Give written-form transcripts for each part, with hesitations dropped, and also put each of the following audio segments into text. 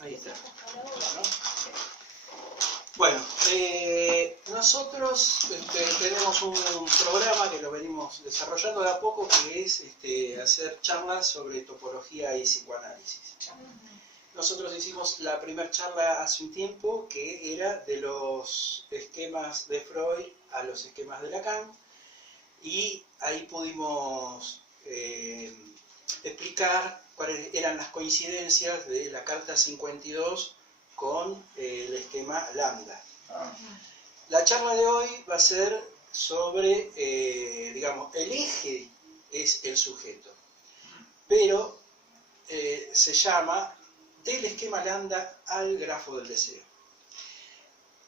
Ahí está. Bueno, nosotros tenemos un programa que lo venimos desarrollando de a poco, que es hacer charlas sobre topología y psicoanálisis. Nosotros hicimos la primera charla hace un tiempo, que era de los esquemas de Freud a los esquemas de Lacan, y ahí pudimos explicar cuáles eran las coincidencias de la carta 52 con el esquema lambda. La charla de hoy va a ser sobre, digamos, el eje es el sujeto, pero se llama del esquema lambda al grafo del deseo.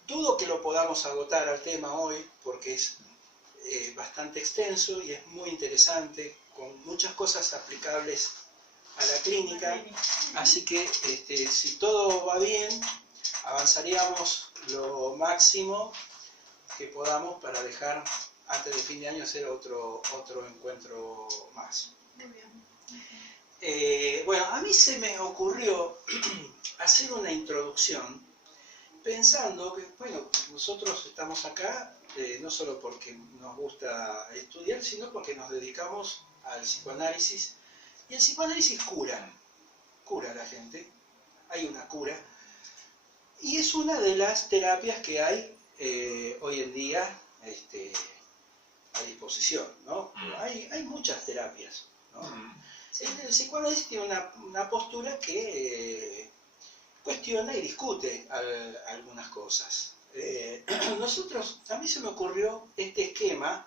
Dudo que lo podamos agotar al tema hoy porque es bastante extenso y es muy interesante, con muchas cosas aplicables a la clínica, así que si todo va bien, avanzaríamos lo máximo que podamos para dejar antes de fin de año hacer otro encuentro más. Bueno, a mí se me ocurrió hacer una introducción pensando que, bueno, nosotros estamos acá no solo porque nos gusta estudiar, sino porque nos dedicamos al psicoanálisis, y el psicoanálisis cura a la gente, hay una cura, y es una de las terapias que hay hoy en día a disposición, ¿no? Hay muchas terapias, ¿no? El psicoanálisis tiene una postura que cuestiona y discute algunas cosas. A mí se me ocurrió este esquema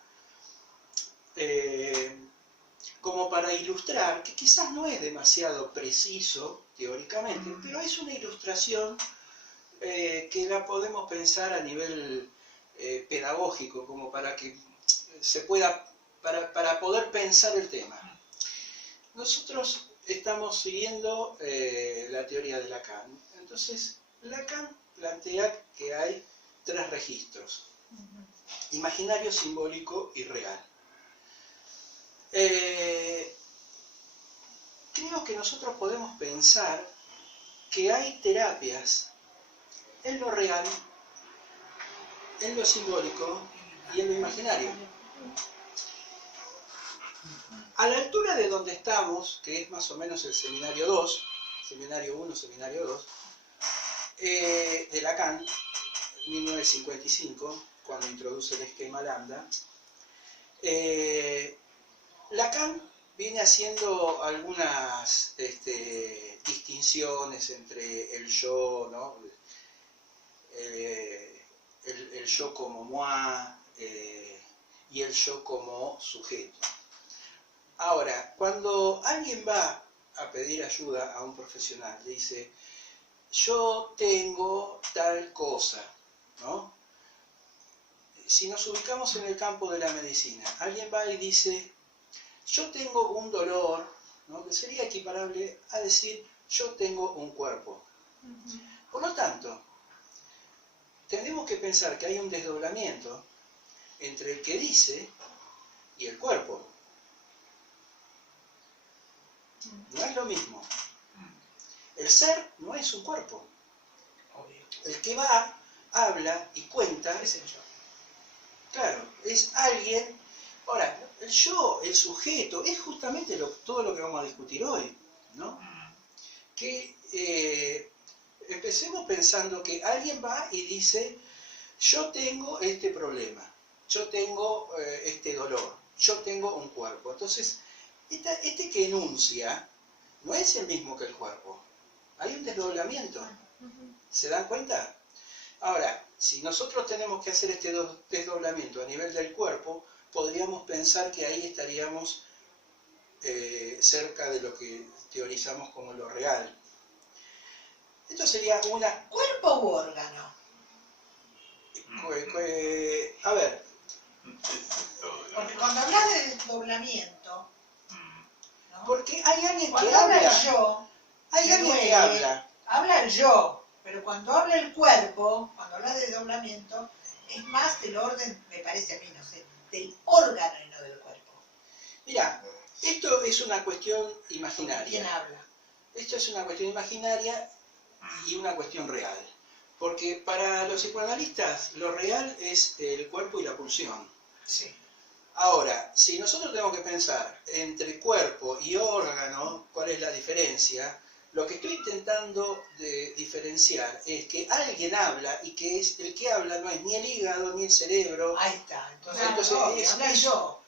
como para ilustrar, que quizás no es demasiado preciso teóricamente, pero es una ilustración que la podemos pensar a nivel pedagógico, como para que se pueda, para poder pensar el tema. Nosotros estamos siguiendo la teoría de Lacan. Entonces, Lacan plantea que hay tres registros: imaginario, simbólico y real. Creo que nosotros podemos pensar que hay terapias en lo real, en lo simbólico y en lo imaginario. A la altura de donde estamos, que es más o menos el seminario 2, seminario 1, seminario 2, de Lacan, 1955, cuando introduce el esquema lambda, Lacan viene haciendo algunas distinciones entre el yo, ¿no? El yo como moi y el yo como sujeto. Ahora, cuando alguien va a pedir ayuda a un profesional, le dice: yo tengo tal cosa, ¿no? Si nos ubicamos en el campo de la medicina, alguien va y dice: yo tengo un dolor, ¿no? Que sería equiparable a decir: yo tengo un cuerpo. Por lo tanto, tenemos que pensar que hay un desdoblamiento entre el que dice y el cuerpo. No es lo mismo. El ser no es un cuerpo. El que va, habla y cuenta es el yo. Claro, es alguien. Ahora, el yo, el sujeto, es justamente todo lo que vamos a discutir hoy, ¿no? Que empecemos pensando que alguien va y dice: yo tengo este problema, yo tengo este dolor, yo tengo un cuerpo. Entonces, este que enuncia no es el mismo que el cuerpo. Hay un desdoblamiento. ¿Se dan cuenta? Ahora, si nosotros tenemos que hacer este desdoblamiento a nivel del cuerpo, podríamos pensar que ahí estaríamos cerca de lo que teorizamos como lo real. Esto sería una... ¿Cuerpo u órgano? A ver. Porque cuando hablas de desdoblamiento, ¿no? Porque hay alguien cuando que habla habla. El yo, Hay alguien que habla. Habla el yo, pero cuando habla el cuerpo, cuando habla de desdoblamiento, es más del orden, me parece a mí, no sé, del órgano y no del cuerpo. Mira, esto es una cuestión imaginaria. ¿Quién habla? Esto es una cuestión imaginaria y una cuestión real. Porque para los psicoanalistas lo real es el cuerpo y la pulsión. Sí. Ahora, si nosotros tenemos que pensar entre cuerpo y órgano, ¿cuál es la diferencia? Lo que estoy intentando diferenciar es que alguien habla y que es el que habla no es ni el hígado ni el cerebro. Ahí está. Entonces habla yo.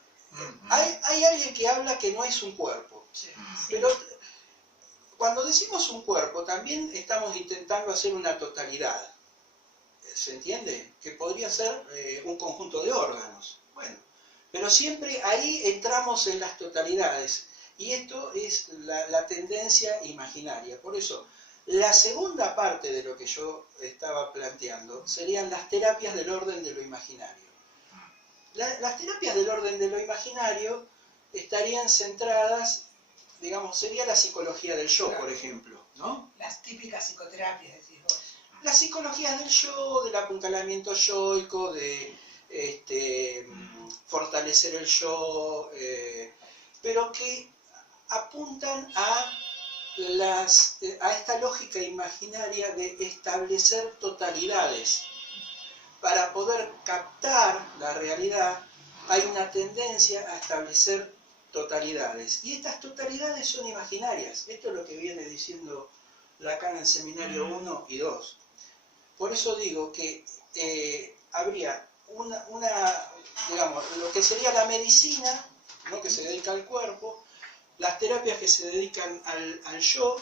Hay alguien que habla que no es un cuerpo. Sí. Pero cuando decimos un cuerpo también estamos intentando hacer una totalidad. ¿Se entiende? Que podría ser un conjunto de órganos. Bueno, pero siempre ahí entramos en las totalidades. Y esto es la tendencia imaginaria. Por eso, la segunda parte de lo que yo estaba planteando serían las terapias del orden de lo imaginario. Las terapias del orden de lo imaginario estarían centradas, digamos, sería la psicología del yo, por ejemplo, ¿no? Las típicas psicoterapias, decís vos. Las psicologías del yo, del apuntalamiento yoico, de fortalecer el yo, pero que apuntan a esta lógica imaginaria de establecer totalidades. Para poder captar la realidad hay una tendencia a establecer totalidades. Y estas totalidades son imaginarias. Esto es lo que viene diciendo Lacan en Seminario 1 y 2. Por eso digo que habría digamos, lo que sería la medicina, ¿no?, que se dedica al cuerpo, las terapias que se dedican al yo,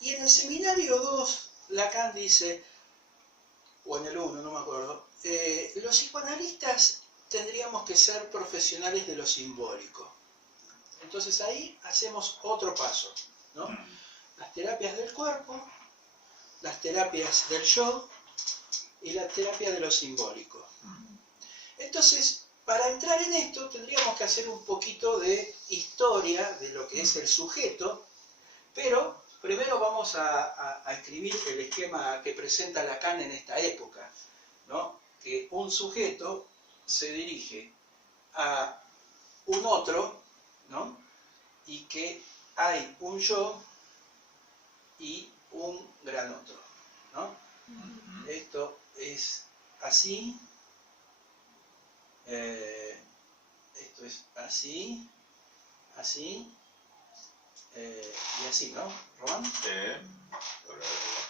y en el Seminario 2 Lacan dice, o en el 1, no me acuerdo, los psicoanalistas tendríamos que ser profesionales de lo simbólico. Entonces ahí hacemos otro paso, ¿no? Las terapias del cuerpo, las terapias del yo y la terapia de lo simbólico. Entonces, para entrar en esto tendríamos que hacer un poquito de historia de lo que es el sujeto, pero primero vamos a escribir el esquema que presenta Lacan en esta época, ¿no? Que un sujeto se dirige a un otro, ¿no?, y que hay un yo y un gran otro, ¿no? Esto es así, esto es así, así, y así, ¿no, Román?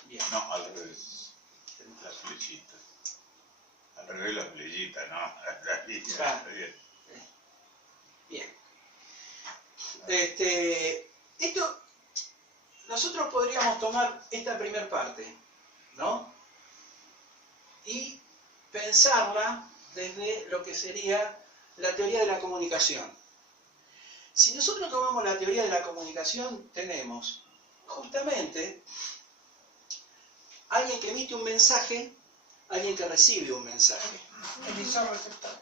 Bien. No, al revés. Las flechitas. Al revés las flechitas, ¿no? Las líneas. Claro. Bien. Esto, nosotros podríamos tomar esta primera parte, ¿no?, y pensarla desde lo que sería la teoría de la comunicación. Si nosotros tomamos la teoría de la comunicación, tenemos justamente alguien que emite un mensaje, alguien que recibe un mensaje. Emisor-receptor.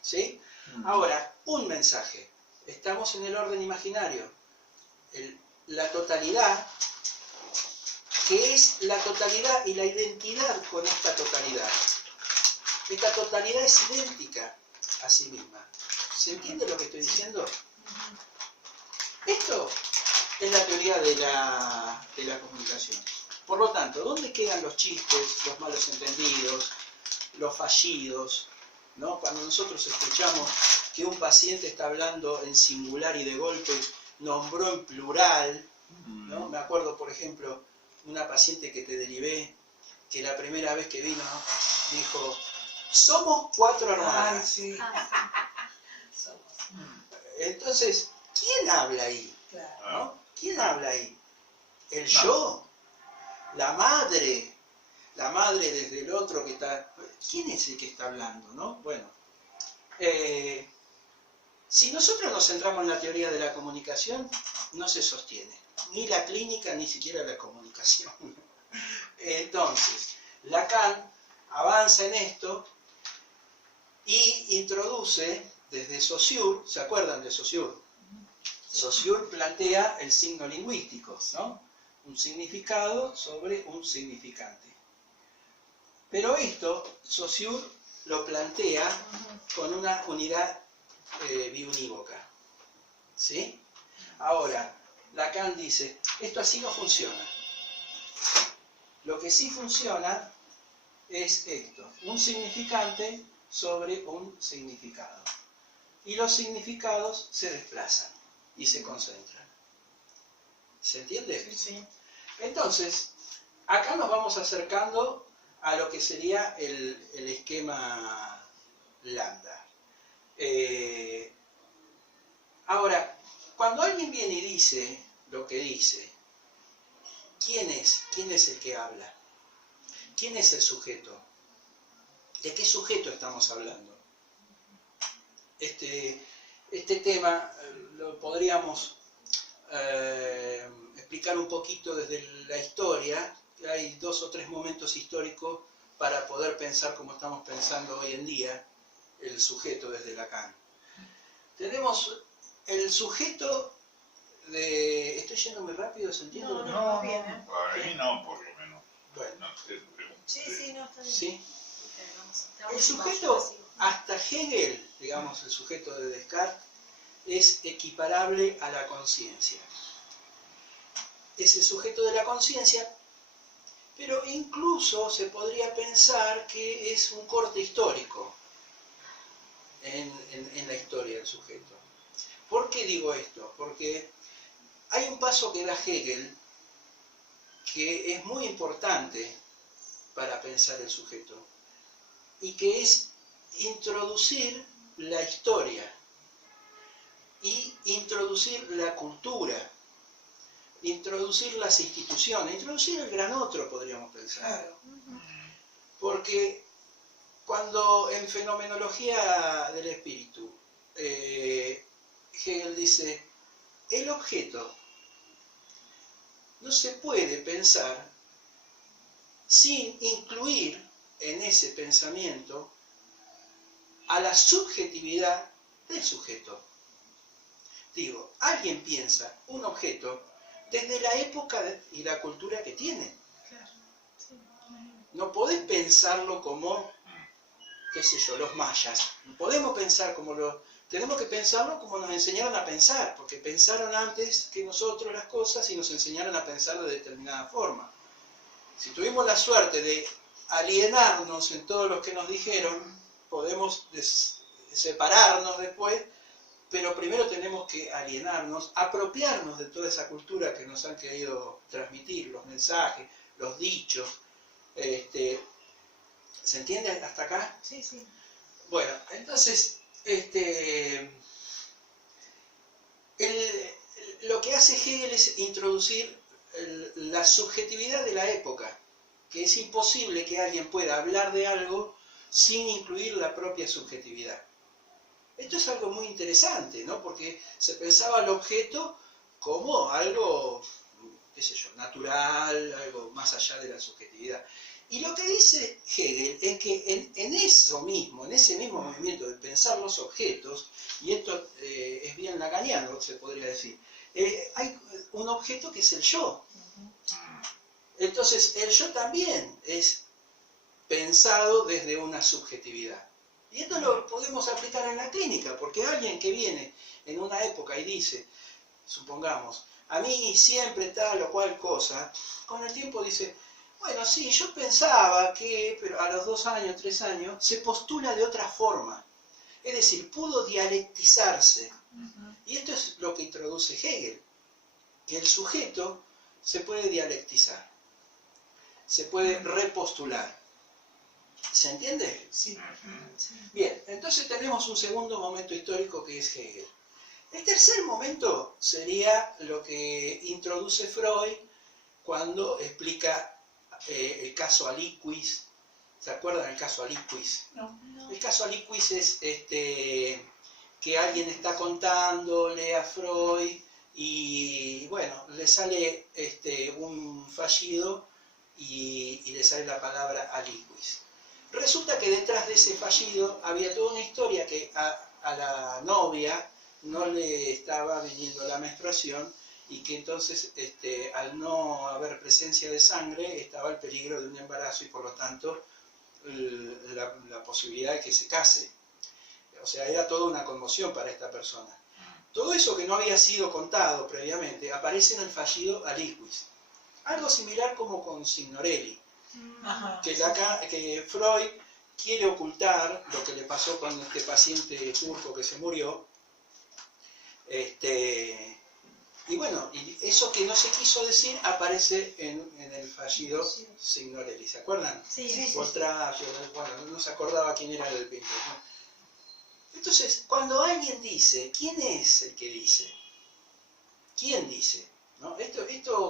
¿Sí? Ahora, un mensaje. Estamos en el orden imaginario. La totalidad, que es la totalidad y la identidad con esta totalidad. Esta totalidad es idéntica a sí misma. ¿Se entiende lo que estoy diciendo? Esto es la teoría de la comunicación. Por lo tanto, ¿dónde quedan los chistes, los malos entendidos, los fallidos, ¿no? Cuando nosotros escuchamos que un paciente está hablando en singular y de golpe nombró en plural, ¿no? Me acuerdo, por ejemplo, una paciente que te derivé, que la primera vez que vino dijo, somos 4 hermanas. Ay, sí. Somos. Entonces, ¿quién habla ahí? Claro. ¿No? ¿Quién habla ahí? ¿El yo? ¿La madre? La madre desde el otro que está... ¿Quién es el que está hablando, no? Bueno, si nosotros nos centramos en la teoría de la comunicación, no se sostiene. Ni la clínica, ni siquiera la comunicación. Entonces, Lacan avanza en esto y introduce desde Saussure, ¿se acuerdan de Saussure? Saussure plantea el signo lingüístico, ¿no? Un significado sobre un significante. Pero esto, Saussure lo plantea con una unidad biunívoca. ¿Sí? Ahora, Lacan dice, esto así no funciona. Lo que sí funciona es esto, un significante sobre un significado. Y los significados se desplazan y se concentran. ¿Se entiende? Sí, sí. Entonces, acá nos vamos acercando a lo que sería el esquema lambda. Ahora, cuando alguien viene y dice lo que dice, ¿quién es? ¿Quién es el que habla? ¿Quién es el sujeto? ¿De qué sujeto estamos hablando? Este tema lo podríamos explicar un poquito desde la historia. Hay 2 o 3 momentos históricos para poder pensar como estamos pensando hoy en día el sujeto desde Lacan. Tenemos el sujeto de... ¿Estoy yendo muy rápido? ¿Se entiende? No, para mí no, por lo menos. Bueno. No sé, Sí, no, está bien. ¿Sí? El sujeto, hasta Hegel, digamos, el sujeto de Descartes, es equiparable a la conciencia. Es el sujeto de la conciencia, pero incluso se podría pensar que es un corte histórico en la historia del sujeto. ¿Por qué digo esto? Porque hay un paso que da Hegel que es muy importante para pensar el sujeto y que es introducir la historia y introducir la cultura, introducir las instituciones, introducir el gran otro, podríamos pensar. Claro. Porque cuando en Fenomenología del Espíritu Hegel dice, el objeto no se puede pensar sin incluir en ese pensamiento a la subjetividad del sujeto. Digo, alguien piensa un objeto desde la época y la cultura que tiene. No podés pensarlo como, qué sé yo, los mayas. No podemos pensar como los... Tenemos que pensarlo como nos enseñaron a pensar, porque pensaron antes que nosotros las cosas y nos enseñaron a pensar de determinada forma. Si tuvimos la suerte de alienarnos en todo lo que nos dijeron, podemos separarnos después, pero primero tenemos que alienarnos, apropiarnos de toda esa cultura que nos han querido transmitir, los mensajes, los dichos. ¿Se entiende hasta acá? Sí, sí. Bueno, entonces, lo que hace Hegel es introducir la subjetividad de la época, que es imposible que alguien pueda hablar de algo sin incluir la propia subjetividad. Esto es algo muy interesante, ¿no? Porque se pensaba el objeto como algo, qué sé yo, natural, algo más allá de la subjetividad. Y lo que dice Hegel es que en eso mismo, en ese mismo movimiento de pensar los objetos, y esto es bien lacaniano, se podría decir, hay un objeto que es el yo. Entonces, el yo también es pensado desde una subjetividad. Y esto lo podemos aplicar en la clínica, porque alguien que viene en una época y dice, supongamos, a mí siempre tal o cual cosa, con el tiempo dice, bueno, sí, yo pensaba que, pero a los 2 años, 3 años, se postula de otra forma. Es decir, pudo dialectizarse. Y esto es lo que introduce Hegel, que el sujeto se puede dialectizar, se puede repostular. ¿Se entiende? Sí. Bien, entonces tenemos un segundo momento histórico que es Hegel. El tercer momento sería lo que introduce Freud cuando explica el caso Aliquis. ¿Se acuerdan del caso Aliquis? No. El caso Aliquis es que alguien está contándole a Freud y bueno, le sale un fallido y le sale la palabra Aliquis. Resulta que detrás de ese fallido había toda una historia que a la novia no le estaba viniendo la menstruación y que entonces al no haber presencia de sangre estaba el peligro de un embarazo y por lo tanto la posibilidad de que se case. O sea, era toda una conmoción para esta persona. Todo eso que no había sido contado previamente aparece en el fallido Aliquis. Algo similar como con Signorelli, Ajá. que Freud quiere ocultar lo que le pasó con este paciente turco que se murió. Y bueno, y eso que no se quiso decir aparece en el fallido Signorelli, ¿se acuerdan? Sí. Voltaggio, bueno, no se acordaba quién era el pintor, ¿no? Entonces, cuando alguien dice, ¿quién es el que dice? ¿Quién dice? ¿No? Esto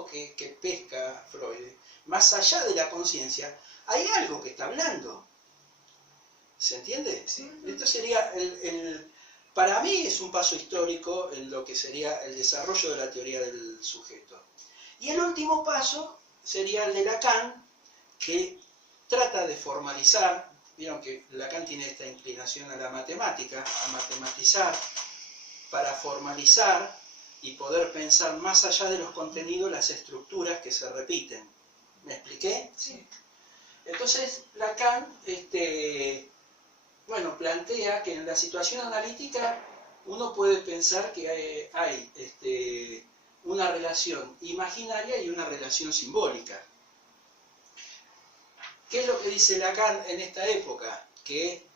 que pesca Freud, más allá de la conciencia, hay algo que está hablando. ¿Se entiende? Sí. Esto sería para mí es un paso histórico en lo que sería el desarrollo de la teoría del sujeto. Y el último paso sería el de Lacan, que trata de formalizar, vieron que Lacan tiene esta inclinación a la matemática, a matematizar, para formalizar y poder pensar más allá de los contenidos las estructuras que se repiten. ¿Me expliqué? Sí. Entonces Lacan plantea que en la situación analítica uno puede pensar que hay una relación imaginaria y una relación simbólica. ¿Qué es lo que dice Lacan en esta época? Que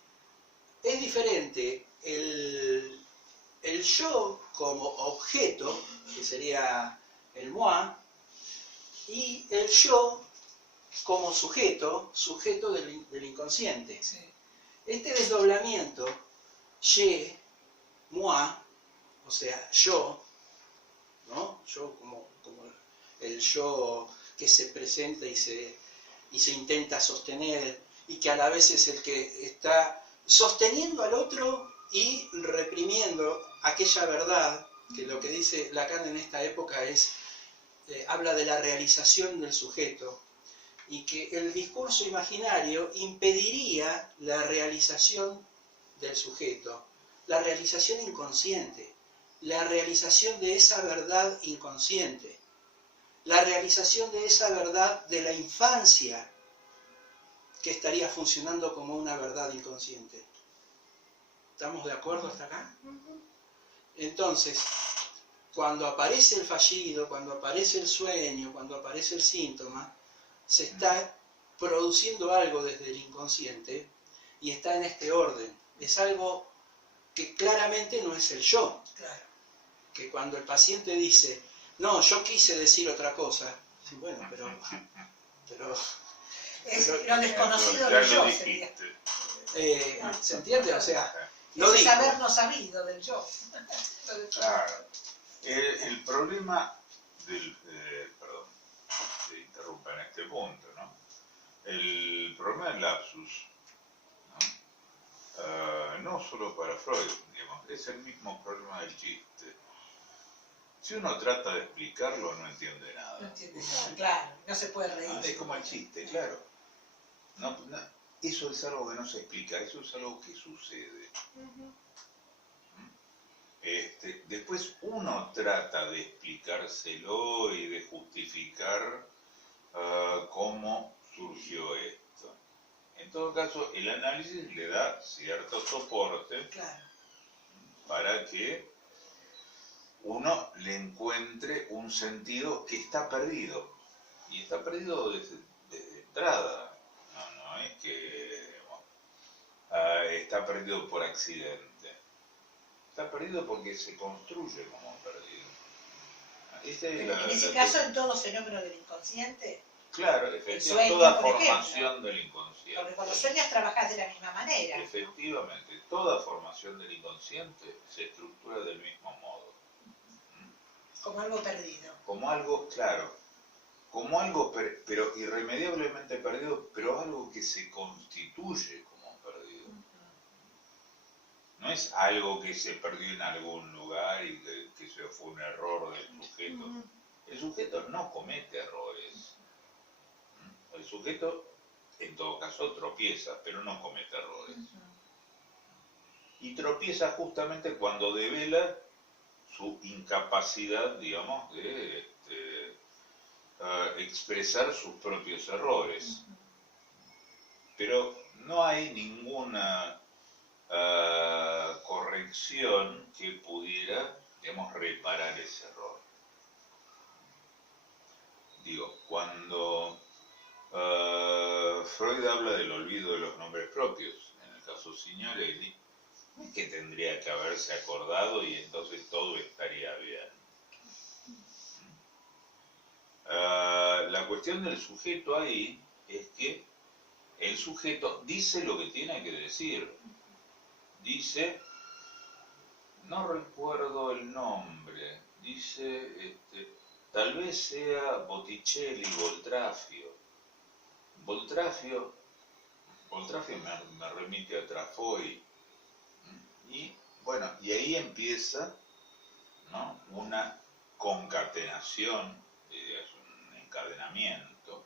es diferente el yo como objeto, que sería el moi, y el yo como sujeto del inconsciente. Sí. Este desdoblamiento, je, moi, o sea, yo, ¿no? Yo como el yo que se presenta y se intenta sostener, y que a la vez es el que está sosteniendo al otro y reprimiendo aquella verdad, que lo que dice Lacan en esta época habla de la realización del sujeto, y que el discurso imaginario impediría la realización del sujeto, la realización inconsciente, la realización de esa verdad inconsciente, la realización de esa verdad de la infancia que estaría funcionando como una verdad inconsciente. ¿Estamos de acuerdo hasta acá? Entonces, cuando aparece el fallido, cuando aparece el sueño, cuando aparece el síntoma, se está produciendo algo desde el inconsciente y está en este orden. Es algo que claramente no es el yo. Claro. Que cuando el paciente dice, no, yo quise decir otra cosa, bueno, pero es lo desconocido del yo, sería. ¿Se entiende? O sea, no es saber no sabido del yo. Claro. El problema perdón, se interrumpa en este punto, ¿no? El problema del lapsus, ¿no? No solo para Freud, digamos, es el mismo problema del chiste. Si uno trata de explicarlo, no entiende nada. No entiende nada, claro, no se puede reír. Es como el chiste, claro. Eso es algo que no se explica, eso es algo que sucede. Después uno trata de explicárselo y de justificar cómo surgió esto. En todo caso, el análisis le da cierto soporte, claro, para que uno le encuentre un sentido que está perdido. Y está perdido desde entrada. No es que está perdido por accidente. Está perdido porque se construye como perdido. En ese caso, en todo fenómeno del inconsciente. Claro, efectivamente, toda formación del inconsciente. Porque cuando sueñas trabajas de la misma manera. Efectivamente, toda formación del inconsciente se estructura del mismo modo. Como algo perdido. Como algo, claro, como algo, pero irremediablemente perdido, pero algo que se constituye como perdido. No es algo que se perdió en algún lugar y que eso fue un error del sujeto. El sujeto no comete errores. El sujeto, en todo caso, tropieza, pero no comete errores. Y tropieza justamente cuando devela su incapacidad, digamos, de expresar sus propios errores. Pero no hay ninguna corrección que pudiera, digamos, reparar ese error. digo, cuando Freud habla del olvido de los nombres propios, en el caso Signorelli, no es que tendría que haberse acordado y entonces todo estaría bien. La cuestión del sujeto ahí es que el sujeto dice lo que tiene que decir. Dice, no recuerdo el nombre, dice, tal vez sea Botticelli, Boltrafio. Boltrafio me remite a Trafoi. Y bueno, y ahí empieza, ¿no?, una concatenación, es un encadenamiento,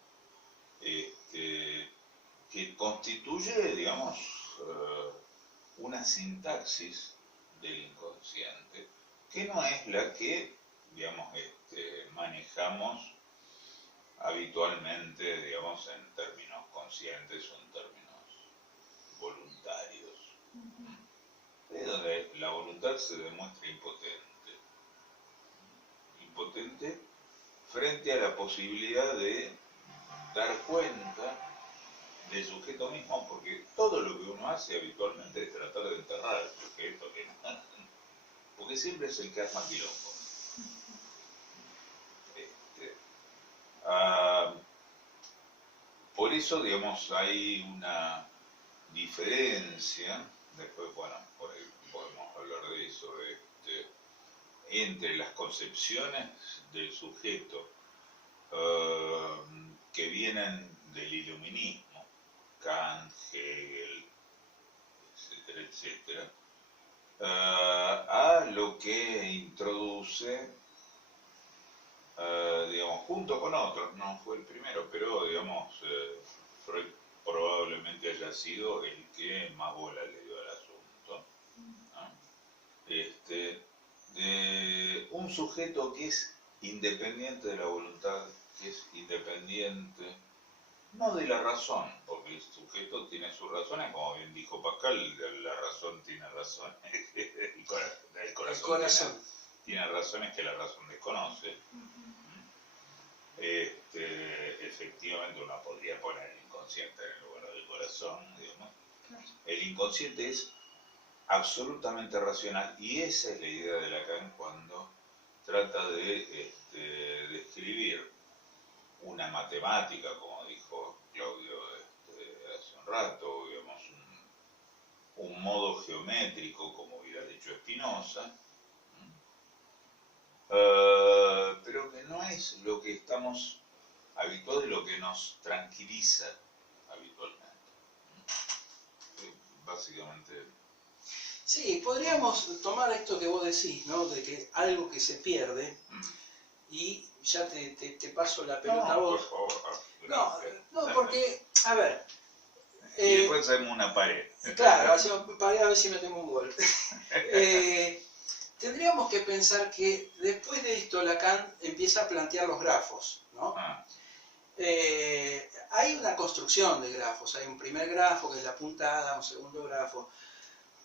que constituye, digamos, una sintaxis del inconsciente, que no es la que, digamos, manejamos habitualmente, digamos, en términos conscientes o en términos voluntarios. Es donde la voluntad se demuestra impotente. Impotente frente a la posibilidad de dar cuenta del sujeto mismo, porque todo lo que uno hace habitualmente es tratar de enterrar al sujeto, porque siempre es el que arma quilombo. Por eso, digamos, hay una diferencia, después, bueno, por ahí podemos hablar de eso, entre las concepciones del sujeto que vienen del iluminismo, Kant, Hegel, etcétera, etcétera, a lo que introduce, digamos, junto con otros, no fue el primero, pero, digamos, Freud probablemente haya sido el que más bola le dio al asunto, ¿no? De un sujeto que es independiente de la voluntad, que es independiente, no de la razón, porque el sujeto tiene sus razones, como bien dijo Pascal, la razón tiene razones, el corazón. Tiene razones que la razón desconoce. Efectivamente uno podría poner el inconsciente en el lugar del corazón, digamos. El inconsciente es absolutamente racional, y esa es la idea de Lacan cuando trata de describir una matemática, como dijo Claudio hace un rato, digamos, un modo geométrico, como hubiera dicho Spinoza, pero que no es lo que estamos habituados y lo que nos tranquiliza habitualmente. Básicamente. Sí, podríamos tomar esto que vos decís, ¿no? De que algo que se pierde, y ya te paso la pelota a vos. Por favor. No, porque, a ver. Y después hacemos una pared. Claro, hacemos pared a ver si metemos un gol. Tendríamos que pensar que después de esto Lacan empieza a plantear los grafos, ¿no? Hay una construcción de grafos, hay un primer grafo que es la puntada, un segundo grafo.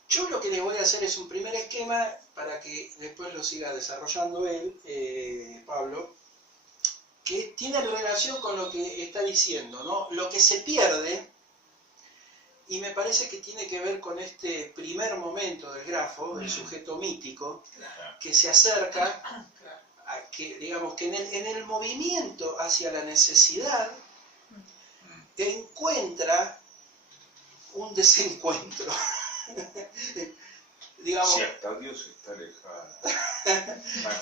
Yo lo que les voy a hacer es un primer esquema para que después lo siga desarrollando él, Pablo, que tiene relación con lo que está diciendo, ¿no? Lo que se pierde, y me parece que tiene que ver con este primer momento del grafo, el sujeto mítico, que se acerca a que, digamos, que en el movimiento hacia la necesidad encuentra un desencuentro. Digamos, si hasta Dios está lejano,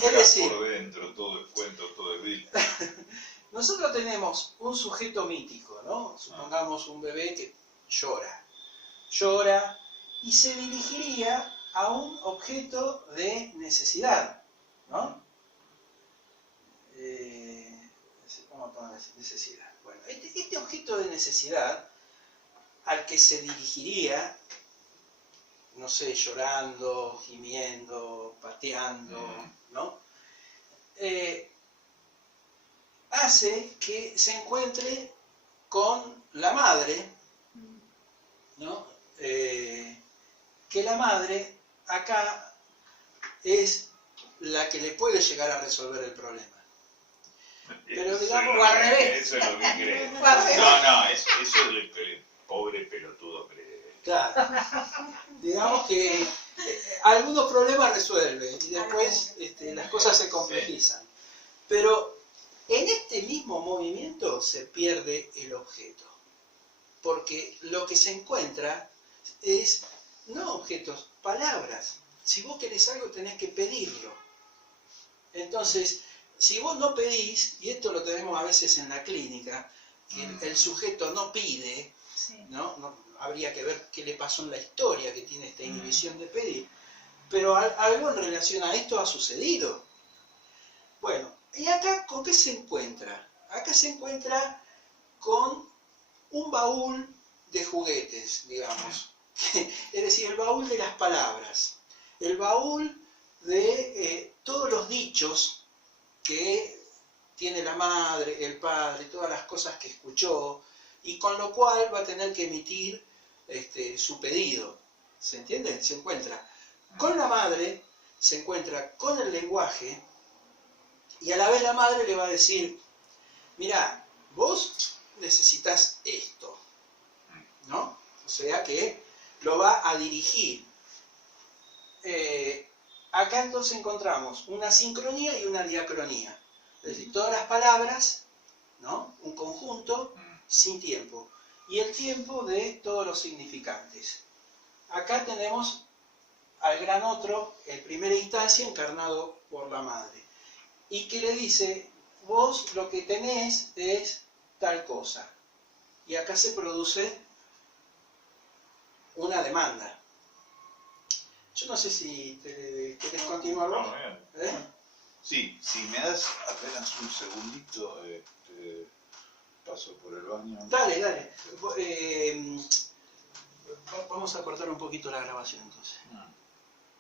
es decir, por dentro todo es cuento, todo es vil. Nosotros tenemos un sujeto mítico, ¿no? Supongamos un bebé que llora y se dirigiría a un objeto de necesidad, ¿no? ¿Cómo poner necesidad? Bueno, este objeto de necesidad al que se dirigiría, no sé, llorando, gimiendo, pateando, ¿no? Hace que se encuentre con la madre, ¿no? Que la madre acá es la que le puede llegar a resolver el problema. Pero digamos, o al revés. Eso es lo que cree. O al revés. No, eso es lo que el pobre pelotudo cree. claro, digamos que algunos problemas resuelve y después las cosas se complejizan. Pero en este mismo movimiento se pierde el objeto. Porque lo que se encuentra es, no objetos, palabras. Si vos querés algo tenés que pedirlo. Entonces, si vos no pedís, y esto lo tenemos a veces en la clínica, que el sujeto no pide, ¿no? Habría que ver qué le pasó en la historia que tiene esta inhibición de pedir. Pero algo en relación a esto ha sucedido. Bueno, ¿y acá con qué se encuentra? Acá se encuentra con un baúl de juguetes, digamos. Es decir, el baúl de las palabras. El baúl de todos los dichos que tiene la madre, el padre, todas las cosas que escuchó, y con lo cual va a tener que emitir su pedido. ¿Se entiende? Se encuentra con la madre, se encuentra con el lenguaje, y a la vez la madre le va a decir, mirá, vos necesitas esto, ¿no? O sea que lo va a dirigir. Acá entonces encontramos una sincronía y una diacronía. Es decir, todas las palabras, ¿no? Un conjunto sin tiempo. Y el tiempo de todos los significantes. Acá tenemos al gran otro, en primera instancia, encarnado por la madre. Y que le dice, vos lo que tenés es tal cosa. Y acá se produce una demanda. Yo no sé si querés continuar vos. Sí, si me das apenas un segundito, paso por el baño. Dale. Vamos a cortar un poquito la grabación entonces.